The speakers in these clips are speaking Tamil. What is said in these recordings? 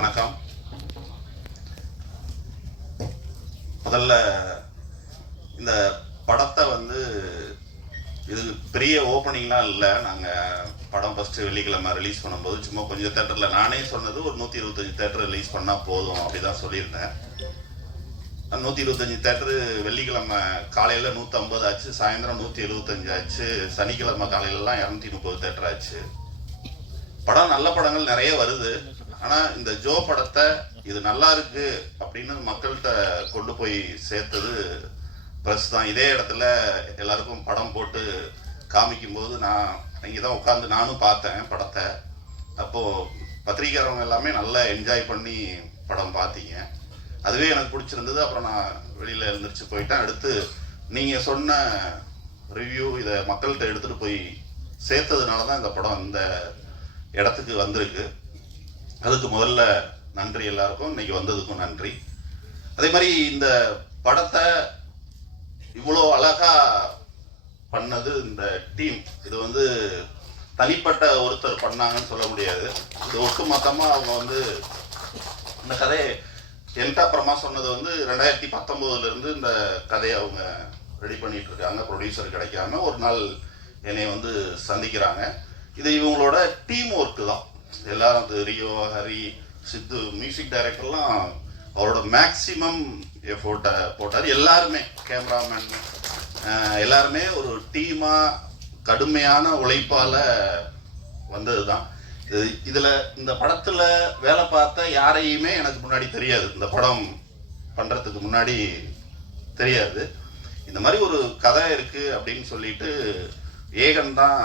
வணக்கம். முதல்ல இந்த படத்தை இது பெரிய ஓப்பனிங்லாம் இல்லை. நாங்கள் படம் ஃபஸ்ட்டு வெள்ளிக்கிழமை ரிலீஸ் பண்ணும்போது சும்மா கொஞ்சம் தேட்டரில் நானே சொன்னது ஒரு 125 தேட்டர் ரிலீஸ் பண்ணால் போதும் அப்படி தான் சொல்லியிருந்தேன். 125 தேட்டரு வெள்ளிக்கிழமை காலையில் 150 ஆச்சு, சாயந்தரம் 175 ஆச்சு, சனிக்கிழமை காலையிலலாம் 230 தேட்டர் ஆச்சு. படம் நல்ல படங்கள் நிறைய வருது. ஆனால் இந்த ஜோ படத்தை இது நல்லா இருக்கு அப்படின்னு மக்கள்கிட்ட கொண்டு போய் சேர்த்தது ப்ரெஸ் தான். இதே இடத்துல எல்லாருக்கும் படம் போட்டு காமிக்கும்போது நான் இங்கே தான் உட்காந்து நானும் பார்த்தேன் படத்தை. அப்போது பத்திரிக்கையாளவங்க எல்லாமே நல்லா என்ஜாய் பண்ணி படம் பார்த்தீங்க. அதுவே எனக்கு பிடிச்சிருந்தது. அப்புறம் நான் வெளியில் எழுந்திரிச்சு போயிட்டேன். அடுத்து நீங்கள் சொன்ன ரிவ்யூ இதை மக்கள்கிட்ட எடுத்துகிட்டு போய் சேர்த்ததுனால தான் இந்த படம் இந்த இடத்துக்கு வந்திருக்கு. அதுக்கு முதல்ல நன்றி எல்லாருக்கும், இன்னைக்கு வந்ததுக்கும் நன்றி. அதே மாதிரி இந்த படத்தை இவ்வளோ அழகா பண்ணது இந்த டீம். இது தனிப்பட்ட ஒருத்தர் பண்ணாங்கன்னு சொல்ல முடியாது. இது ஒட்டுமொத்தமாக அவங்க இந்த கதையை என்கிட்ட அப்புறமா சொன்னது 2019 இந்த கதையை அவங்க ரெடி பண்ணிட்டு இருக்காங்க. ப்ரொடியூசர் கிடைக்காம ஒரு நாள் என்னை சந்திக்கிறாங்க. இது இவங்களோட டீம் ஒர்க்கு தான். எல்லாரும் ரியோ, ஹரி, சித்து, மியூசிக் டைரக்டர்லாம் அவரோட மேக்சிமம் எஃபோர்ட்டை போட்டார். எல்லாருமே கேமராமேன் எல்லாருமே ஒரு டீமாக கடுமையான உழைப்பால் வந்தது தான். இதில் இந்த படத்தில் வேலை பார்த்த யாரையுமே எனக்கு முன்னாடி தெரியாது. இந்த படம் பண்ணுறதுக்கு முன்னாடி தெரியாது. இந்த மாதிரி ஒரு கதை இருக்குது அப்படின்னு சொல்லிட்டு ஏகன் தான்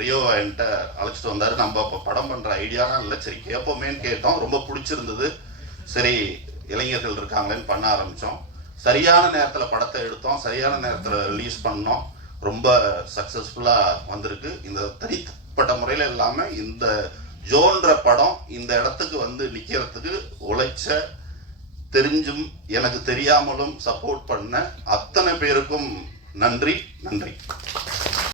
ரியோ என்கிட்ட அழைச்சிட்டு வந்தார். நம்ம இப்போ படம் பண்ணுற ஐடியாலாம் இல்லை, சரி கேட்போமேன்னு கேட்டோம். ரொம்ப பிடிச்சிருந்தது. சரி இளைஞர்கள் இருக்காங்கன்னு பண்ண ஆரம்பித்தோம். சரியான நேரத்தில் படத்தை எடுத்தோம், சரியான நேரத்தில் ரிலீஸ் பண்ணோம். ரொம்ப சக்ஸஸ்ஃபுல்லாக வந்திருக்கு. இந்த தனிப்பட்ட முறையில் இல்லாமல் இந்த ஜோன்ற படம் இந்த இடத்துக்கு நிற்கிறதுக்கு உழைச்ச, தெரிஞ்சும் எனக்கு தெரியாமலும் சப்போர்ட் பண்ண அத்தனை பேருக்கும் நன்றி.